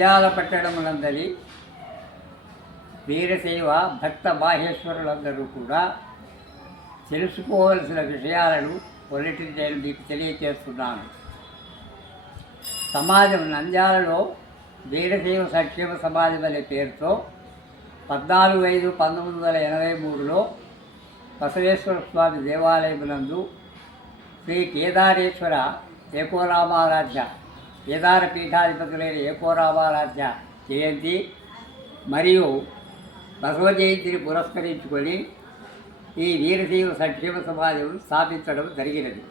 నంద్యాల పట్టణములందరి వీరశైవ భక్త బాహేశ్వరులందరూ కూడా తెలుసుకోవలసిన విషయాలను కొన్నిటిని నేను మీకు తెలియజేస్తున్నాను సమాజం నంద్యాలలో వీరశైవ సంక్షేమ సమాజం అనే పేరుతో పద్నాలుగు ఐదు పంతొమ్మిది వందల ఎనభై మూడులో బసవేశ్వర స్వామి దేవాలయమునందు శ్రీ కేదారేశ్వర ఏకోరామారాధ్య కేదార పీఠాధిపతులైన ఏకోరామారాధ్య జయంతి మరియు బసవ జయంతిని పురస్కరించుకొని ఈ వీరశైవ సంక్షేమ సమాజం స్థాపించడం జరిగినది.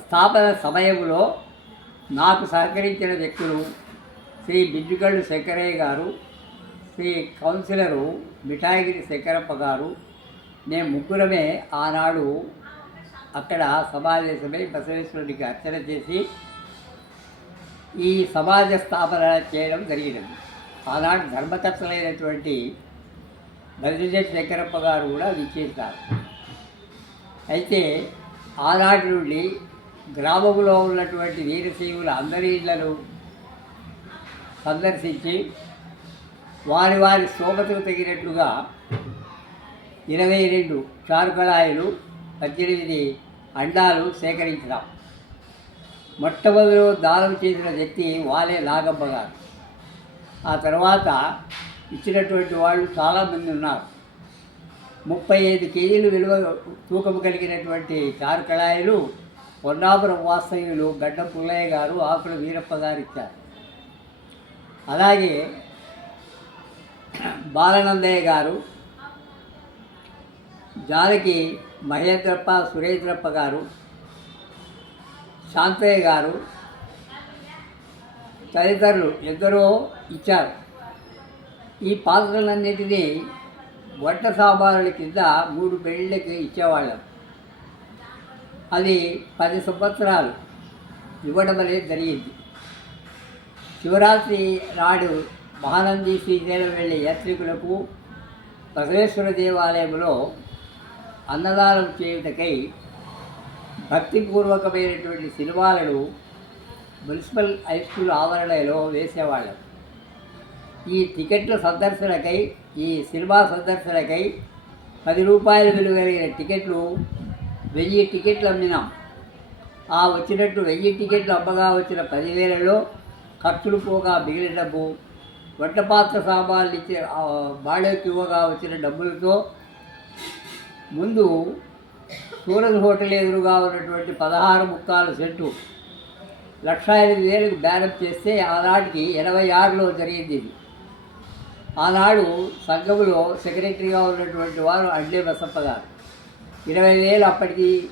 స్థాపన సమయంలో నాకు సహకరించిన వ్యక్తులు శ్రీ బిజ్జుగళ్ళు శంకరయ్య గారు శ్రీ కౌన్సిలరు మిఠాయిగిరి శంకరప్ప గారు మేము ముగ్గురమే ఆనాడు అక్కడ సమావేశమై బసవేశ్వరుడికి అర్చన చేసి ఈ సమాజ స్థాపన చేయడం జరిగినది. ఆనాడు ధర్మకర్తలైనటువంటి బద్రిజెట్ శంకరప్ప గారు కూడా విచ్చేస్తారు అయితే ఆనాటి నుండి గ్రామంలో ఉన్నటువంటి వీరశైవుల అందరి ఇళ్ళను సందర్శించి వారి వారి శోభతకు తగినట్లుగా ఇరవై రెండు చారుకళాయిలు పద్దెనిమిది అండాలు సేకరించినాం. మొట్టమొదలు దానం చేసిన వ్యక్తి వాలే నాగమ్మ గారు. ఆ తర్వాత ఇచ్చినటువంటి వాళ్ళు చాలామంది ఉన్నారు. ముప్పై ఐదు కేజీలు విలువ తూకం కలిగినటువంటి చారు కళాయిలు పొన్నాపురం వాస్తవ్యులు గడ్డ పుల్లయ్య గారు ఆకుల వీరప్ప గారు ఇచ్చారు. అలాగే బాలనందయ్య గారు జానకి మహేంద్రప్ప సురేంద్రప్ప గారు శాంతయ్య గారు తదితరులు ఎందరో ఇచ్చారు. ఈ పాత్రలన్నిటినీ వంట సామానుల కింద మూడు పెళ్ళిళ్ళకి ఇచ్చేవాళ్ళం. అది పది సంవత్సరాలు ఇవ్వడం అనేది జరిగింది. శివరాత్రి నాడు మహానంది శ్రీశైలం వెళ్ళే యాత్రికులకు బసవేశ్వర దేవాలయంలో అన్నదానం చేయుటకై భక్తిపూర్వకమైనటువంటి సినిమాలను మున్సిపల్ హై స్కూల్ ఆవరణలో వేసేవాళ్ళం. ఈ టికెట్ల సందర్శనకై ఈ సినిమా సందర్శనకై పది రూపాయలు విలువ కలిగిన టికెట్లు వెయ్యి టికెట్లు అమ్మినాం. ఆ వచ్చినట్టు వెయ్యి టికెట్లు అమ్మగా వచ్చిన పదివేలలో ఖర్చులు పోగా మిగిలిన డబ్బు వంట పాత్ర సామాన్లు ఇచ్చే ఆ ఇవ్వగా వచ్చిన డబ్బులతో ముందు సూరజ్ హోటల్ ఎదురుగా ఉన్నటువంటి పదహారు ముక్కాలు సెంటు. లక్ష ఎనిమిది వేలకు బేరం చేస్తే ఆనాటికి ఎనభై ఆరులో జరిగింది ఇది. ఆనాడు సంఘములో సెక్రటరీగా ఉన్నటువంటి వారు అండే బసప్ప గారు. ఇరవై వేలు అప్పటికి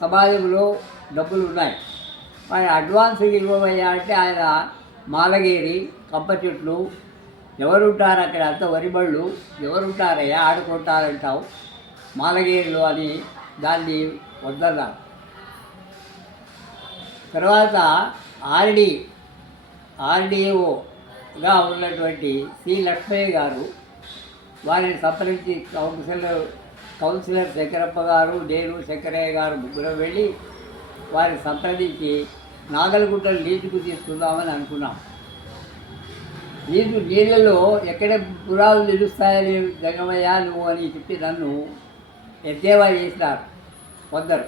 సమాజంలో డబ్బులు ఉన్నాయి. ఆయన అడ్వాన్స్ ఇవ్వమయ్యా అంటే ఆయన మాలగేరి కంప చెట్లు ఎవరుంటారు అక్కడ అంత వరిబళ్ళు ఎవరుంటారయ్యా ఆడుకుంటారంటావు? మాలగీరులు అని దాన్ని వద్దన్నారు. తర్వాత ఆర్డి ఆర్డీఓగా ఉన్నటువంటి సి. లక్ష్మయ్య గారు వారిని సంప్రదించి కౌన్సిలర్ కౌన్సిలర్ శంకరప్ప గారు నేను శంకరయ్య గారు ముగ్గురం వెళ్ళి వారిని సంప్రదించి నాగలగుట్టలు లీజుకు తీసుకుందామని అనుకున్నాం. లీజు నీళ్ళలో ఎక్కడ పురాలు నిలుస్తాయని జగమయ్య నువ్వు అని చెప్పి నన్ను ఎద్దేవా చేసినారు కొందరు.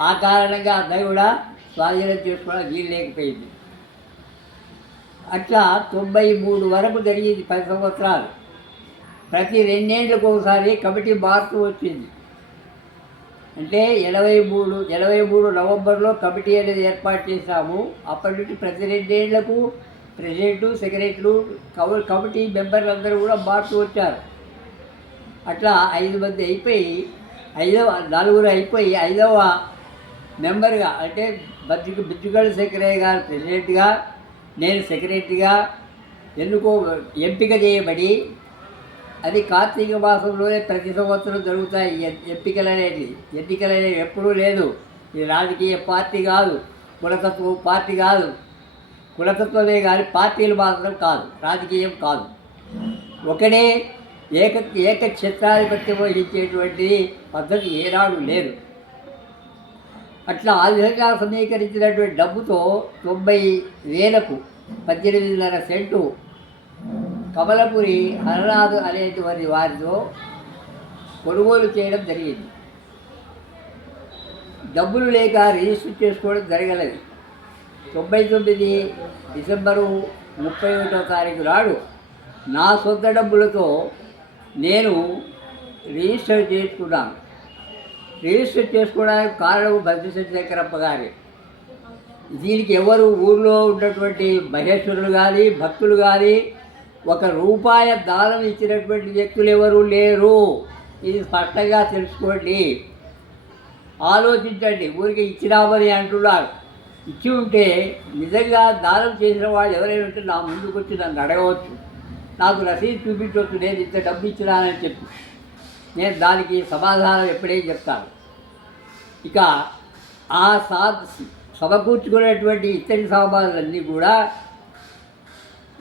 ఆ కారణంగా అది కూడా స్వాధీనం చేసుకోవడం వీలు లేకపోయింది. అట్లా తొంభై మూడు వరకు జరిగింది పది సంవత్సరాలు. ప్రతి రెండేళ్ళకు ఒకసారి కమిటీ మారుతూ వచ్చింది. అంటే ఎనభై మూడు ఇరవై మూడు నవంబర్లో కమిటీ అనేది ఏర్పాటు చేశాము. అప్పటి నుండి ప్రతి రెండేళ్ళకు ప్రెసిడెంటు సెక్రటరీలు కమిటీ మెంబర్లు అందరూ కూడా మారుతూ వచ్చారు. అట్లా ఐదు మంది అయిపోయి ఐదవ నలుగురు అయిపోయి ఐదవ మెంబర్గా అంటే బజ్జు బిజ్జుగడ్డ సెక్రటరీ గారు ప్రెసిడెంట్గా నేను సెక్రటరీగా ఎన్నుకో ఎంపిక చేయబడి అది కార్తీక మాసంలోనే ప్రతి సంవత్సరం జరుగుతాయి ఎంపికలు అనేవి ఎన్నికలు అనేవి ఎప్పుడూ లేదు. ఇది రాజకీయ పార్టీ కాదు కులతత్వం పార్టీ కాదు. కులతత్వమే కానీ పార్టీలు మాత్రం కాదు రాజకీయం కాదు. ఒకడే ఏక ఏక క్షేత్రాధిపత్యం వహించేటువంటి పద్ధతి ఏనాడు లేదు. అట్లా ఆ విధంగా సమీకరించినటువంటి డబ్బుతో తొంభై వేలకు పద్దెనిమిదిన్నర సెంటు కమలపురి హరనాథ్ అనేటువంటి వారితో కొనుగోలు చేయడం జరిగింది. డబ్బులు లేక రిజిస్టర్ చేసుకోవడం జరగలేదు. తొంభై తొమ్మిది డిసెంబరు ముప్పై ఒకటో తారీఖు నాడు నా సొంత డబ్బులతో నేను రిజిస్టర్ చేసుకున్నాను. రిజిస్టర్ చేసుకోవడానికి కారణం భద్రశెట్టి శంకరప్ప గారి. దీనికి ఎవరు ఊర్లో ఉన్నటువంటి మహేశ్వరులు కానీ భక్తులు కానీ ఒక రూపాయి దానం ఇచ్చినటువంటి వ్యక్తులు ఎవరు లేరు. ఇది స్పష్టంగా తెలుసుకోండి. ఆలోచించండి. ఊరికి ఇచ్చినామని అంటున్నారు. ఇచ్చి ఉంటే నిజంగా దానం చేసిన వాళ్ళు ఎవరైనా ఉంటే నా ముందుకు వచ్చి నన్ను అడగవచ్చు. నాకు రసీదు చూపించవచ్చు నేను ఇంత డబ్బు ఇచ్చినానని చెప్పి. నేను దానికి సమాధానం ఎప్పుడే చెప్తాను? ఇక ఆ సా సమకూర్చుకునేటువంటి ఇత్తడి సామాన్లన్నీ కూడా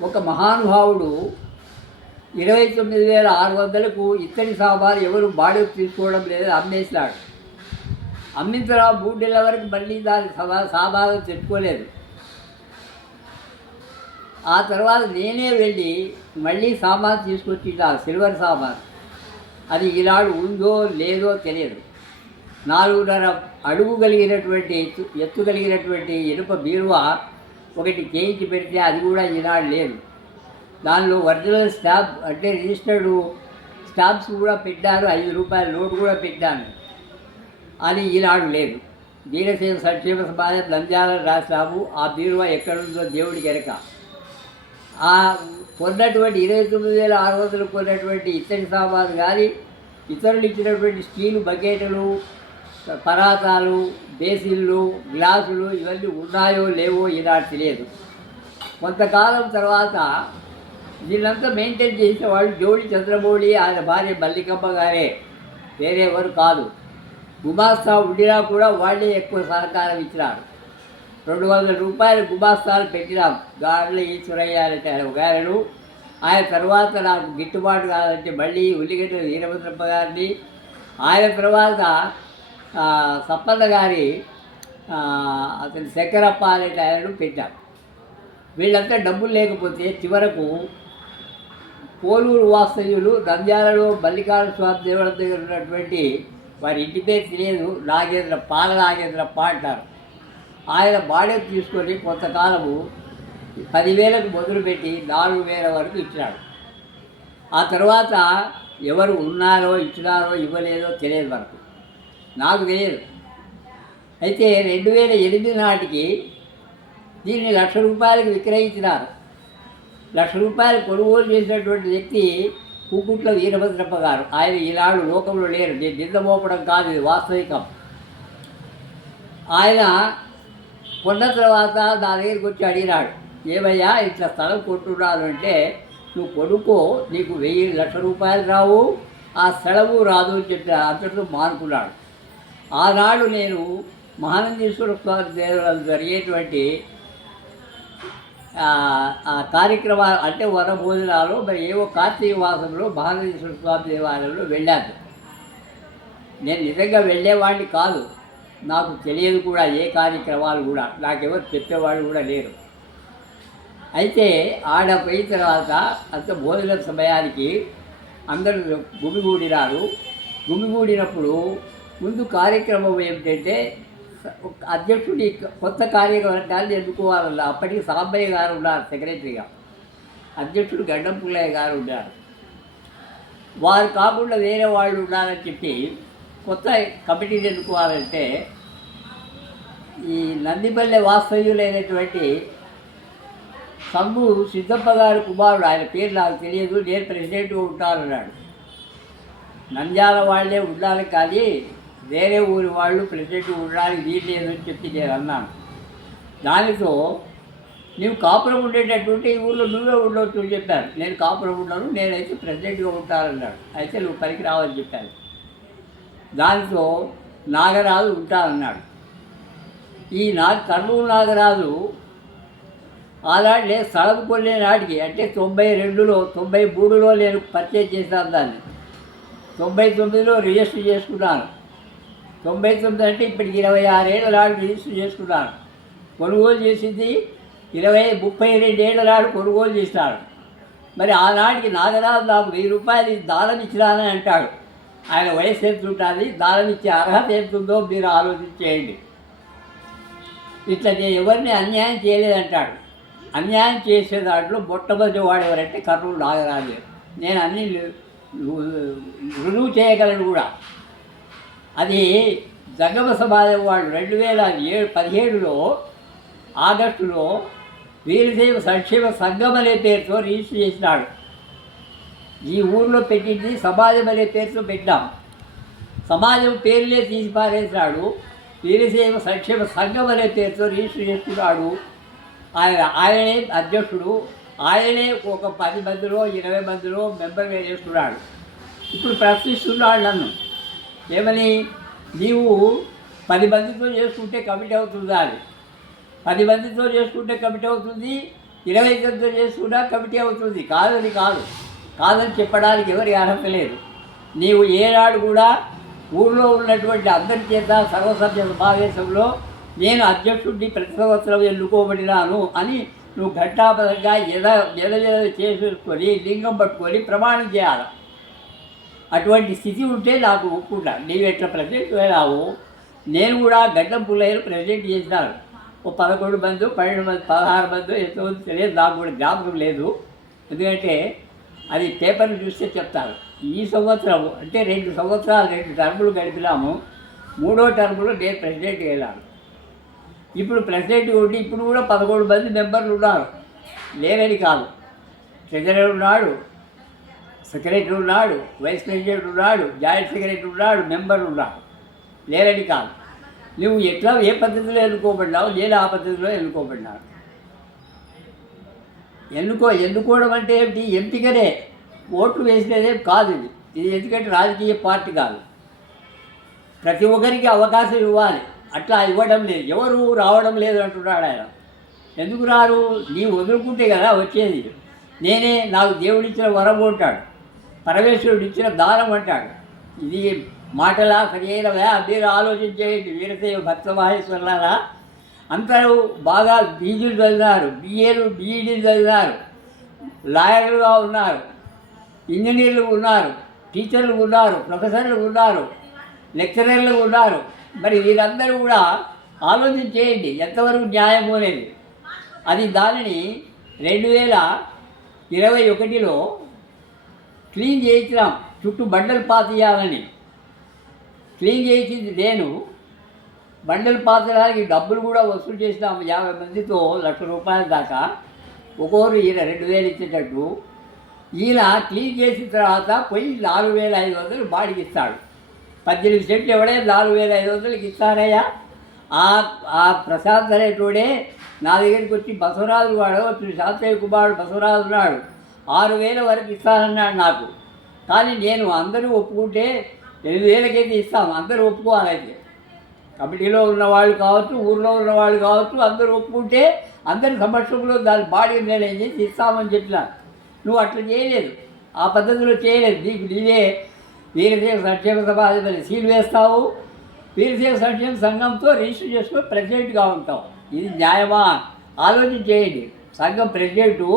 ఒక మహానుభావుడు ఇరవై తొమ్మిది వేల ఆరు వందలకు ఇత్తడి సామాను ఎవరు బాడీకి తీసుకోవడం లేదని అమ్మేసినాడు. అమ్మిన తర్వాత మూడు నెలల వరకు మళ్ళీ దాని సమా సామాను తెచ్చుకోలేదు. ఆ తర్వాత నేనే వెళ్ళి మళ్ళీ సామాన్ తీసుకొచ్చిన సిల్వర్ సామాన్. అది ఈనాడు ఉందో లేదో తెలియదు. నాలుగున్నర అడుగు కలిగినటువంటి ఎత్తు ఎత్తు కలిగినటువంటి ఇనుప బీరువా ఒకటి చేయించి పెడితే అది కూడా ఈనాడు లేదు. దానిలో ఒరిజినల్ స్టాంప్ అంటే రిజిస్టర్డ్ స్టాంప్స్ కూడా పెట్టారు ఐదు రూపాయల నోటు కూడా పెట్టాను. అని ఈనాడు లేదు. దీనసేన సంక్షేమ సమాజం నంద్యాలను రాసినాము ఆ బీరువా ఎక్కడుందో దేవుడికి ఎరక ఆ కొన్నటువంటి ఇరవై తొమ్మిది వేల ఆరు వందలు కొన్నటువంటి ఇత్తడి సామాను కానీ ఇతరులు ఇచ్చినటువంటి స్టీల్ బకెట్లు పరాతాలు బేసిన్లు గ్లాసులు ఇవన్నీ ఉన్నాయో లేవో ఈనాడు తెలియదు. కొంతకాలం తర్వాత వీళ్ళంతా మెయింటైన్ చేసే వాళ్ళు జోడి చంద్రమౌళి ఆయన భార్య మల్లికమ్మ గారే. వేరే ఎవరు కాదు. గుమాస్తా ఉండినా కూడా వాళ్ళే ఎక్కువ సహకారం ఇచ్చినారు. రెండు వందల రూపాయలు గుమాస్తాలు పెట్టినాం. గాడ్ల ఈశ్వరయ్య అంటే ఆయన ఒక ఆయన తర్వాత నాకు గిట్టుబాటు కాదంటే మళ్ళీ ఉల్లిగడ్డ వీరభద్రప్ప గారిని ఆయన తర్వాత సప్పన్న గారి అతని శంకరప్ప అనే ఆయనను పెట్టాం. వీళ్ళంతా డబ్బులు లేకపోతే చివరకు పోలూరు వాస్తవ్యులు నంద్యాలలో మల్లికార్జున స్వామి దేవుడి దగ్గర ఉన్నటువంటి వారి ఇంటి పేరు తెలియదు. నాగేంద్ర పాల నాగేంద్రప్ప అంటారు. ఆయన బాడెకు తీసుకొని కొంతకాలము పదివేలకు మొదలుపెట్టి నాలుగు వేల వరకు ఇచ్చినాడు. ఆ తర్వాత ఎవరు ఉన్నారో ఇచ్చినారో ఇవ్వలేదో తెలియదు మనకు. నాకు తెలియదు. అయితే రెండు వేల ఎనిమిది నాటికి దీన్ని లక్ష రూపాయలకు విక్రయించినారు. లక్ష రూపాయలు కొనుగోలు చేసినటువంటి వ్యక్తి కుకుట్ల వీరభద్రప్ప గారు. ఆయన ఈనాడు లోకంలో లేరు. నేను నిందమోపడం కాదు ఇది వాస్తవికం. ఆయన కొన్న తర్వాత నా దగ్గరికి వచ్చి అడిగినాడు ఏమయ్యా ఇట్లా స్థలం కొంటున్నాను అంటే నువ్వు కొనుక్కో నీకు వెయ్యి లక్ష రూపాయలు రావు ఆ స్థలము రాదు అని చెప్పి అంతటితో మానుకున్నాడు. ఆనాడు నేను మహానందీశ్వర స్వామి దేవాలయం జరిగేటువంటి ఆ కార్యక్రమాలు అంటే వన భోజనాలు మరి ఏవో కార్తీక మాసంలో మహానందీశ్వర స్వామి దేవాలయంలో వెళ్ళాను. నేను నిజంగా వెళ్ళేవాడిని కాదు. నాకు తెలియదు కూడా ఏ కార్యక్రమాలు కూడా. నాకెవరు చెప్పేవాళ్ళు కూడా లేరు. అయితే ఆడ పోయిన తర్వాత అంత భోజన సమయానికి అందరూ గుమిగూడినారు. గుమిగూడినప్పుడు ముందు కార్యక్రమం ఏమిటంటే అధ్యక్షుడి కొత్త కార్యవర్గాన్ని ఎన్నుకోవాలన్న అప్పటికి సాంబయ్య గారు ఉన్నారు సెక్రటరీగా. అధ్యక్షుడు గడ్డం పుల్లయ్య గారు ఉన్నారు. వారు కాకుండా వేరే వాళ్ళు ఉన్నారని చెప్పి కొత్త కమిటీని ఎన్నుకోవాలంటే ఈ నందిపల్లె వాస్తవ్యులైనటువంటి సంబు సిద్ధప్ప గారి కుమారుడు ఆయన పేరు నాకు తెలియదు నేను ప్రెసిడెంట్గా ఉంటానన్నాడు. నంద్యాల వాళ్ళే ఉండాలి కానీ వేరే ఊరి వాళ్ళు ప్రెసిడెంట్ ఉండడానికి వీలు లేదని అని చెప్పి నేను అన్నాను. దానితో నువ్వు కాపురం ఉండేటటువంటి ఈ ఊళ్ళో నువ్వే ఉండవచ్చు అని చెప్పారు. నేను కాపురం ఉండను నేనైతే ప్రెసిడెంట్గా ఉంటానన్నాడు. అయితే నువ్వు పనికి రావని చెప్పాను దానితో నాగరాజు ఉంటానన్నాడు ఈ నా కర్నూలు నాగరాజు ఆనాడు సడపు స్థలం కొనే నాటికి అంటే తొంభై రెండులో తొంభై మూడులో నేను పర్చేజ్ చేశాను దాన్ని. తొంభై తొమ్మిదిలో రిజిస్టర్ చేసుకున్నాను. తొంభై తొమ్మిది అంటే ఇప్పటికి ఇరవై ఆరేళ్ళ నాడు రిజిస్టర్ చేసుకున్నాను. కొనుగోలు చేసింది ఇరవై ముప్పై రెండేళ్ళ నాడు కొనుగోలు చేశాడు మరి ఆనాటికి నాగరాజు నాకు వెయ్యి రూపాయలు దానం ఇచ్చినానని అంటాడు. ఆయన వయసు ఎంత ఉంటుంది దానం ఇచ్చే అర్హత ఎంత ఉందో మీరు ఆలోచించేయండి ఇట్లా నేను ఎవరిని అన్యాయం చేయలేదంటాడు. అన్యాయం చేసే దాంట్లో మొట్టమొదటి వాడు ఎవరంటే కర్నూలు నాగరాజు. నేను అన్ని రుజువు చేయగలను కూడా. అది జంగమ సమాజం వాళ్ళు రెండు వేల ఏడు పదిహేడులో ఆగస్టులో వీరదేవ సంక్షేమ సంఘం అనే పేరుతో రిజిస్టర్ చేసినాడు. ఈ ఊర్లో పెట్టింది సమాజం అనే పేరుతో పెట్టాం సమాజం పేర్లే తీసి పారేసినాడు. వీరసేవ సంక్షేమ సంఘం అనే పేరుతో రిజిస్టర్ చేస్తున్నాడు. ఆయన ఆయనే అధ్యక్షుడు. ఆయనే ఒక పది మందిలో ఇరవై మందిలో మెంబర్ చేస్తున్నాడు. ఇప్పుడు ప్రశ్నిస్తున్నాడు నన్ను. ఏమని? నీవు పది మందితో చేసుకుంటే కమిటీ అవుతుందా అని. పది మందితో చేసుకుంటే కమిటీ అవుతుంది ఇరవై మందితో చేసుకున్నా కమిటీ అవుతుంది. కాదని కాదు. కాదని చెప్పడానికి ఎవరి అర్హత లేదు. నీవు ఏనాడు కూడా ఊళ్ళో ఉన్నటువంటి అందరి చేత సర్వసభ్య సమావేశంలో నేను అధ్యక్షుడిని ప్రతి సంవత్సరం ఎన్నుకోబడినాను అని నువ్వు ఘట్టాపథంగా ఎద ఎద చేసుకొని లింగం పట్టుకొని ప్రమాణం చేయాలి. అటువంటి స్థితి ఉంటే నాకు ఒప్పుకుంటా. నీవు ఎట్లా ప్రెసిడెంట్ వెళ్ళావు నేను కూడా గడ్డం పుల్లయ్యను ప్రెసిడెంట్ చేసినాను. ఓ పదకొండు మంది పన్నెండు మంది పదహారు మంది ఎంతమంది తెలియదు. నాకు కూడా జ్ఞాపకం లేదు. ఎందుకంటే అది పేపర్ని చూస్తే చెప్తారు. ఈ సంవత్సరం అంటే రెండు సంవత్సరాలు రెండు టర్ములు గడిపినాము. మూడో టర్ములో నేను ప్రెసిడెంట్ వెళ్ళాను ఇప్పుడు ప్రెసిడెంట్ ఉండి ఇప్పుడు కూడా పదకొండు మంది మెంబర్లు ఉన్నారు. లేరని కాదు. ట్రెజరర్ ఉన్నాడు సెక్రటరీ ఉన్నాడు వైస్ ప్రెసిడెంట్ ఉన్నాడు జాయింట్ సెక్రటరీ ఉన్నాడు మెంబర్ ఉన్నాడు లేరని కాదు. నువ్వు ఎట్లా ఏ పద్ధతిలో ఎన్నుకోబడినావు నేను ఆ పద్ధతిలో ఎన్నుకోబడినాను. ఎన్నుకో ఎన్నుకోవడం అంటే ఏమిటి? ఎంపికనే. ఓట్లు వేసినదే కాదు ఇది. ఇది ఎందుకంటే రాజకీయ పార్టీ కాదు. ప్రతి ఒక్కరికి అవకాశం ఇవ్వాలి. అట్లా ఇవ్వడం లేదు. ఎవరు రావడం లేదు అంటున్నాడు ఆయన. ఎందుకు రారు? నీవు వదులుకుంటే కదా వచ్చేది నేనే నాకు దేవుడిచ్చిన వరం అంటాడు. పరమేశ్వరుడు ఇచ్చిన దానం అంటాడు. ఇది మాటలా సరైనవా మీరు ఆలోచించేయండి. వీరసేవ భక్త మహేశ్వరులారా అందరూ బాగా బీజీలు చదివినారు. బిఏలు బీఈడీలు చదివినారు. లాయర్లుగా ఉన్నారు. ఇంజనీర్లు ఉన్నారు. టీచర్లు ఉన్నారు. ప్రొఫెసర్లు ఉన్నారు. లెక్చరర్లు ఉన్నారు. మరి వీరందరూ కూడా ఆలోచన చేయండి. ఎంతవరకు న్యాయం అనేది. అది దానిని రెండు వేల ఇరవై ఒకటిలో క్లీన్ చేయించినాం. చుట్టూ బండలు పాతేయాలని క్లీన్ చేయించింది నేను. బండలు పాత్రలకి డబ్బులు కూడా వసూలు చేసినాము యాభై మందితో లక్ష రూపాయల దాకా ఒక్కోరు ఈయన రెండు వేలు ఇచ్చేటట్టు ఈయన క్లీన్ చేసిన తర్వాత పోయి నాలుగు వేల ఐదు వందలు బాడికి ఇస్తాడు. పద్దెనిమిది సెంట్లు ఎవడే నాలుగు వేల ఐదు వందలకి ఇస్తారయ్యా? ఆ ఆ ప్రశాంత్ అనేటోడే నా దగ్గరికి వచ్చి బసవరాజు వాడు వచ్చి శాంతయ్య కుమారుడు బసవరాజు ఉన్నాడు. ఆరు వేల వరకు ఇస్తానన్నాడు నాకు. కానీ నేను అందరూ ఒప్పుకుంటే ఎనిమిది వేలకైతే ఇస్తాం అందరూ ఒప్పుకోవాలైతే. కమిటీలో ఉన్న వాళ్ళు కావచ్చు ఊర్లో ఉన్న వాళ్ళు కావచ్చు అందరూ ఒప్పుకుంటే అందరి సమక్షంలో దాని బాడీ నిర్ణయం చేసి ఇస్తామని చెప్పినాను నువ్వు అట్లా చేయలేదు. ఆ పద్ధతిలో చేయలేదు. నీకు నీవే వీరసేవ సంక్షేమ సభ సీలు వేస్తావు. వీరసేవ సంక్షేమ సంఘంతో రిజిస్టర్ చేసుకొని ప్రెసిడెంట్గా ఉంటావు. ఇది న్యాయమా? ఆలోచన చేయండి. సంఘం ప్రెసిడెంటు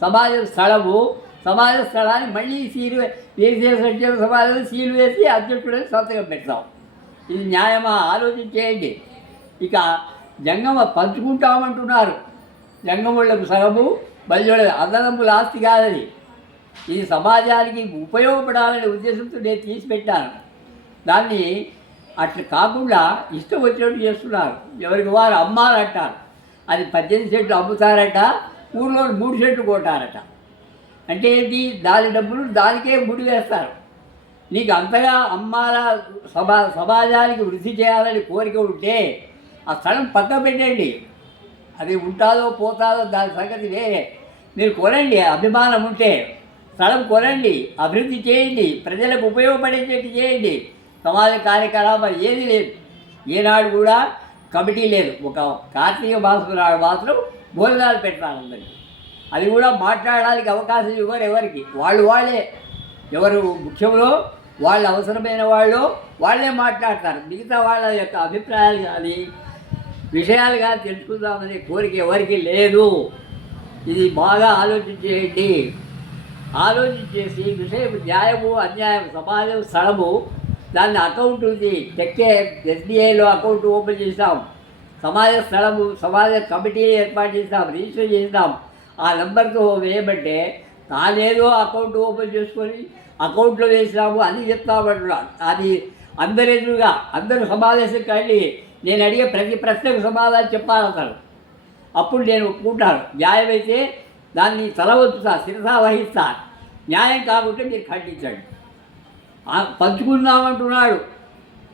సమాజ స్థలము సమాజ స్థలాన్ని మళ్ళీ సీలు వీరసేవ సంక్షేమ సమాజం సీలు వేసి అధ్యక్షుడని సంతకం పెడతాం ఇది న్యాయమా? ఆలోచన చేయండి ఇక జంగమ పంచుకుంటామంటున్నారు. జంగముళ్ళకు సగము బలిజోళ్ళ అన్నదమ్ముల ఆస్తి కాదని. ఇది సమాజానికి ఉపయోగపడాలనే ఉద్దేశంతో నేను తీసిపెట్టాను. దాన్ని అట్లా కాకుండా ఇష్టం వచ్చినట్టు చేస్తున్నారు. ఎవరికి వారు అమ్మాలంటారు. అది పద్దెనిమిది సెంట్లు అమ్ముతారట ఊళ్ళో మూడు సెంట్లు కొట్టారట. అంటే ఏంటి? దాని డబ్బులు దానికే ముడి వేస్తారు నీకు అంతగా అమ్మాల సమా సమాజానికి వృద్ధి చేయాలని కోరిక ఉంటే ఆ స్థలం పక్కన పెట్టండి. అది ఉంటాదో పోతాదో దాని సంగతి వేరే. మీరు కొనండి అభిమానం ఉంటే స్థలం కొనండి అభివృద్ధి చేయండి ప్రజలకు ఉపయోగపడేటట్టు చేయండి. సమాజ కార్యకలాపాలు ఏది లేదు. ఏనాడు కూడా కమిటీ లేదు. ఒక కార్తీక మాసం నాడు మాత్రం భోజనాలు పెట్టాలి అందరికీ అది కూడా మాట్లాడడానికి అవకాశం ఇవ్వరు ఎవరికి? వాళ్ళు వాళ్ళే. ఎవరు ముఖ్యంలో వాళ్ళు అవసరమైన వాళ్ళు వాళ్ళే మాట్లాడతారు. మిగతా వాళ్ళ యొక్క అభిప్రాయాలు కానీ విషయాలు కానీ తెలుసుకుందామనే కోరిక ఎవరికి లేదు. ఇది బాగా ఆలోచించేయండి. ఆలోచించేసి విషయం న్యాయము అన్యాయం సమాజం స్థలము దాన్ని అకౌంట్ ఉంది. చెక్కే ఎస్బీఐలో అకౌంట్ ఓపెన్ చేసాం సమాజ స్థలము సమాజ కమిటీ ఏర్పాటు చేసాం రిజిస్టర్ చేసినాం ఆ నెంబర్తో వేయబట్టే తానేదో అకౌంట్ ఓపెన్ చేసుకొని అకౌంట్లో వేసినాము అని చెప్తామంటున్నాను అది అందరి ఎదురుగా అందరూ సమావేశం కండి. నేను అడిగే ప్రతి ప్రశ్నకు సమాధానం చెప్పాలి అప్పుడు నేను ఒప్పుకుంటాను. న్యాయమైతే దాన్ని తలవచ్చుతా శిరసా వహిస్తా. న్యాయం కాకుంటే మీరు ఖండించండి. ఆ పంచుకుందామంటున్నాడు.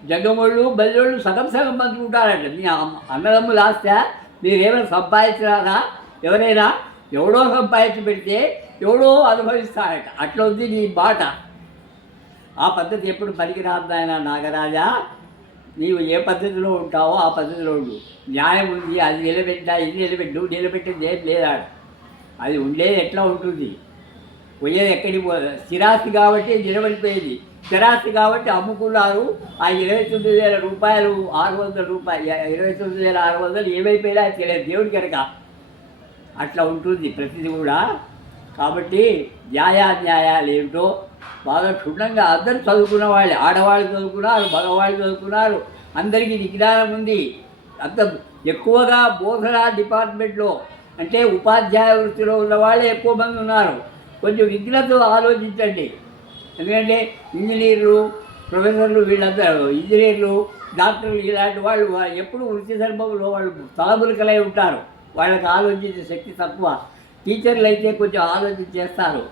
జగ్గమోళ్ళు బల్లోళ్ళు సగం సగం పంచుకుంటారంట. మీ అమ్మ- అన్నదమ్ములు ఆస్తా మీరేమైనా ఏమైనా సంపాదించినారా? ఎవరైనా ఎవడో సంపాదించి పెడితే ఎవడో అనుభవిస్తాడట. అట్లా ఉంది నీ బాట. ఆ పద్ధతి ఎప్పుడు పనికిరాదాయన నాగరాజా. నీవు ఏ పద్ధతిలో ఉంటావో ఆ పద్ధతిలో ఉండు. న్యాయం ఉంది అది నిలబెట్టా ఇది నిలబెట్టు నిలబెట్టింది ఏం లేదా అది ఉండేది ఎట్లా ఉంటుంది? పోయేది ఎక్కడికి పో స్థిరాస్తి కాబట్టి నిలబడిపోయేది. స్థిరాస్తి కాబట్టి అమ్ముకున్నారు. ఆ ఇరవై తొమ్మిది వేల రూపాయలు ఆరు వందల రూపాయలు ఇరవై తొమ్మిది వేల ఆరు వందలు ఏమైపోయినా తెలియదు దేవుడి కనుక. అట్లా ఉంటుంది ప్రతిదీ కూడా. కాబట్టి న్యాయాన్యాయాలు ఏమిటో బాగా క్షుణ్ణంగా అందరూ చదువుకున్న వాళ్ళే ఆడవాళ్ళు చదువుకున్నారు మగవాళ్ళు చదువుకున్నారు అందరికీ విజ్ఞానం ఉంది. అంత ఎక్కువగా బోధన డిపార్ట్మెంట్లో అంటే ఉపాధ్యాయ వృత్తిలో ఉన్న వాళ్ళే ఎక్కువ మంది ఉన్నారు. కొంచెం విఘ్నతో ఆలోచించండి. ఎందుకంటే ఇంజనీర్లు ప్రొఫెసర్లు వీళ్ళందరూ ఇంజనీర్లు డాక్టర్లు ఇలాంటి వాళ్ళు ఎప్పుడు వృత్తి ధర్మంలో వాళ్ళు తలములకలై ఉంటారు. వాళ్ళకి ఆలోచించే శక్తి తక్కువ. టీచర్లు అయితే కొంచెం ఆలోచన చేస్తారు.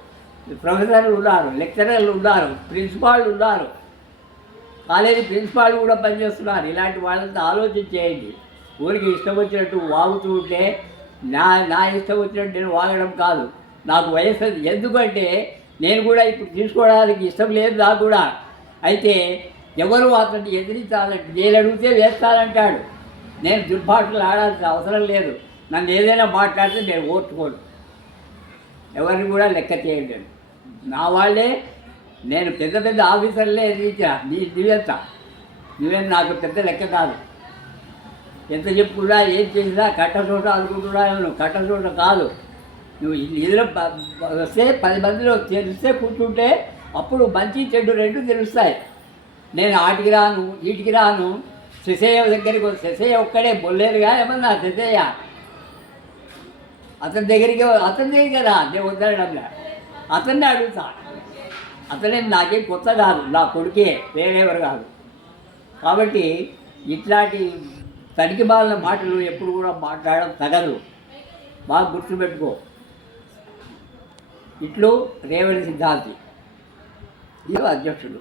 ప్రొఫెసర్లు ఉన్నారు లెక్చరర్లు ఉన్నారు ప్రిన్సిపాళ్ళు ఉన్నారు. కాలేజీ ప్రిన్సిపాల్ కూడా పనిచేస్తున్నారు. ఇలాంటి వాళ్ళంతా ఆలోచన చేయండి. ఊరికి ఇష్టం వచ్చినట్టు వాగుతూ ఉంటే నా నా ఇష్టం వచ్చినట్టు నేను వాగడం కాదు. నాకు వయసు ఎందుకంటే నేను కూడా ఇప్పుడు తీసుకోవడానికి ఇష్టం లేదు నాకు కూడా. అయితే ఎవరు అతన్ని ఎదిరించాలంటే నేను అడిగితే వేస్తానంటాడు. నేను దుర్భాషలు ఆడాల్సిన అవసరం లేదు. నన్ను ఏదైనా మాట్లాడితే నేను ఓర్చుకోను. ఎవరిని కూడా లెక్క చేయలేదు. నా వాళ్ళే నేను పెద్ద పెద్ద ఆఫీసర్లే ఎదిరించా నీ నువ్వెంత? నువ్వేం నాకు పెద్ద లెక్క కాదు. ఎంత చెప్పుకున్నా ఏం చేసినా కట్ట చోట అనుకుంటున్నా నువ్వు కట్ట చోట కాదు. నువ్వు ఇదిలో వస్తే పది మందిలో తెలిస్తే కూర్చుంటే అప్పుడు మంచి చెడు రెండు తెలుస్తాయి. నేను ఆటికి రాను వీటికి రాను. శశయ్య దగ్గరికి శశయ్య ఒక్కడే బొల్లేరుగా ఏమన్నా శశయ్య? అతని దగ్గరికి అతని దగ్గరికి కదా నేను వద్దడంలే అతన్ని అడుగుతా. అతనే నాకేం కొత్త కాదు నా కొడుకే వేరేవారు కాదు. కాబట్టి ఇట్లాంటి తనికి బాలిన మాటలు ఎప్పుడు కూడా మాట్లాడడం తగదు. బాగా గుర్తుపెట్టుకో. ఇట్లు రేవడి సిద్ధాంతి. ఇది అధ్యక్షుడు